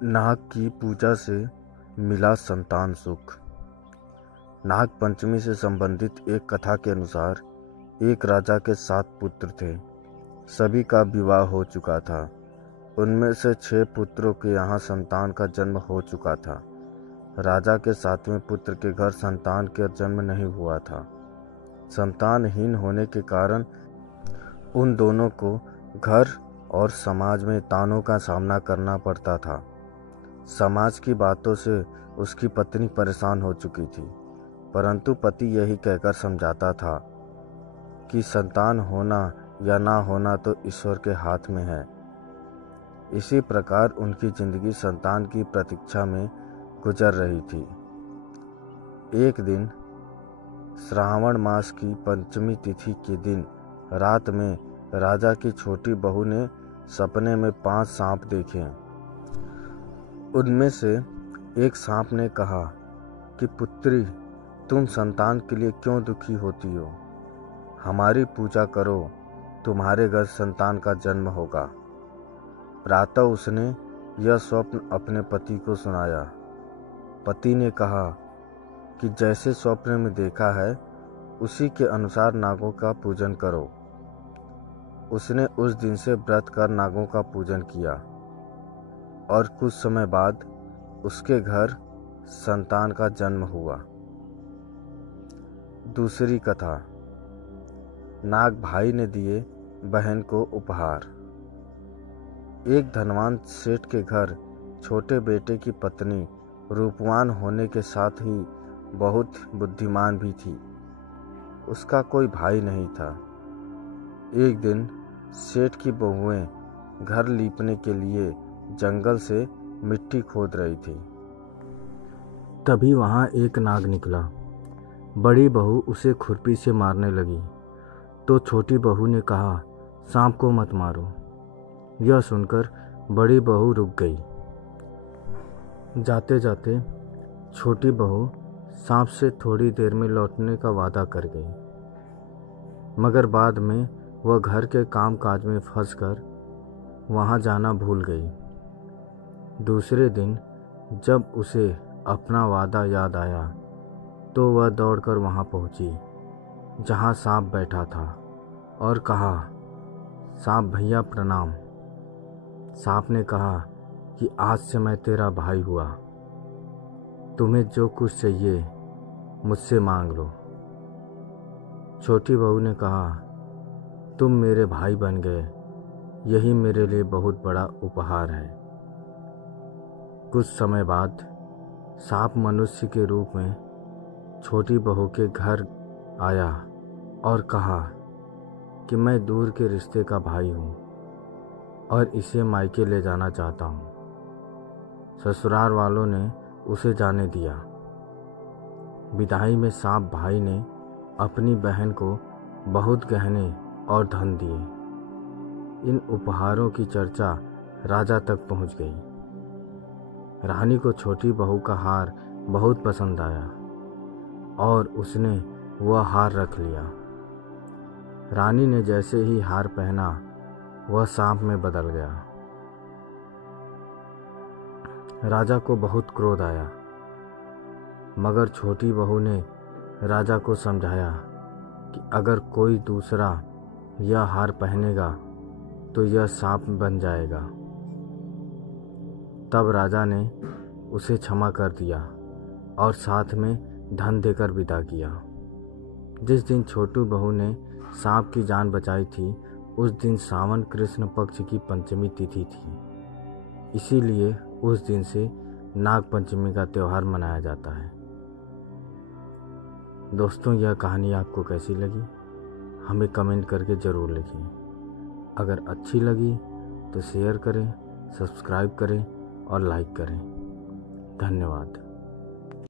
नाग की पूजा से मिला संतान सुख। नाग पंचमी से संबंधित एक कथा के अनुसार एक राजा के 7 पुत्र थे। सभी का विवाह हो चुका था। उनमें से 6 पुत्रों के यहाँ संतान का जन्म हो चुका था। राजा के 7वें पुत्र के घर संतान का जन्म नहीं हुआ था। संतानहीन होने के कारण उन दोनों को घर और समाज में तानों का सामना करना पड़ता था। समाज की बातों से उसकी पत्नी परेशान हो चुकी थी, परंतु पति यही कहकर समझाता था कि संतान होना या ना होना तो ईश्वर के हाथ में है। इसी प्रकार उनकी जिंदगी संतान की प्रतीक्षा में गुजर रही थी। एक दिन श्रावण मास की पंचमी तिथि के दिन रात में राजा की छोटी बहू ने सपने में 5 सांप देखे। उनमें से एक सांप ने कहा कि पुत्री, तुम संतान के लिए क्यों दुखी होती हो? हमारी पूजा करो, तुम्हारे घर संतान का जन्म होगा। प्रातः उसने यह स्वप्न अपने पति को सुनाया। पति ने कहा कि जैसे स्वप्न में देखा है उसी के अनुसार नागों का पूजन करो। उसने उस दिन से व्रत कर नागों का पूजन किया और कुछ समय बाद उसके घर संतान का जन्म हुआ। दूसरी कथा। नाग भाई ने दिए बहन को उपहार। एक धनवान सेठ के घर छोटे बेटे की पत्नी रूपवान होने के साथ ही बहुत बुद्धिमान भी थी। उसका कोई भाई नहीं था। एक दिन सेठ की बहुएं घर लीपने के लिए जंगल से मिट्टी खोद रही थी। तभी वहां एक नाग निकला। बड़ी बहू उसे खुरपी से मारने लगी तो छोटी बहू ने कहा, सांप को मत मारो। यह सुनकर बड़ी बहू रुक गई। जाते जाते छोटी बहू सांप से थोड़ी देर में लौटने का वादा कर गई, मगर बाद में वह घर के काम काज में फंसकर वहां जाना भूल गई। दूसरे दिन जब उसे अपना वादा याद आया तो वह दौड़कर वहां पहुंची जहां सांप बैठा था और कहा, सांप भैया प्रणाम। सांप ने कहा कि आज से मैं तेरा भाई हुआ। तुम्हें जो कुछ चाहिए मुझसे मांग लो। छोटी बहू ने कहा, तुम मेरे भाई बन गए, यही मेरे लिए बहुत बड़ा उपहार है। कुछ समय बाद सांप मनुष्य के रूप में छोटी बहू के घर आया और कहा कि मैं दूर के रिश्ते का भाई हूँ और इसे मायके ले जाना चाहता हूँ। ससुराल वालों ने उसे जाने दिया। विदाई में सांप भाई ने अपनी बहन को बहुत गहने और धन दिए। इन उपहारों की चर्चा राजा तक पहुंच गई। रानी को छोटी बहू का हार बहुत पसंद आया और उसने वह हार रख लिया। रानी ने जैसे ही हार पहना वह सांप में बदल गया। राजा को बहुत क्रोध आया, मगर छोटी बहू ने राजा को समझाया कि अगर कोई दूसरा यह हार पहनेगा तो यह सांप बन जाएगा। तब राजा ने उसे क्षमा कर दिया और साथ में धन देकर विदा किया। जिस दिन छोटू बहू ने सांप की जान बचाई थी उस दिन सावन कृष्ण पक्ष की पंचमी तिथि थी। इसीलिए उस दिन से नाग पंचमी का त्यौहार मनाया जाता है। दोस्तों, यह कहानी आपको कैसी लगी हमें कमेंट करके ज़रूर लिखिए। अगर अच्छी लगी तो शेयर करें, सब्सक्राइब करें और लाइक करें। धन्यवाद।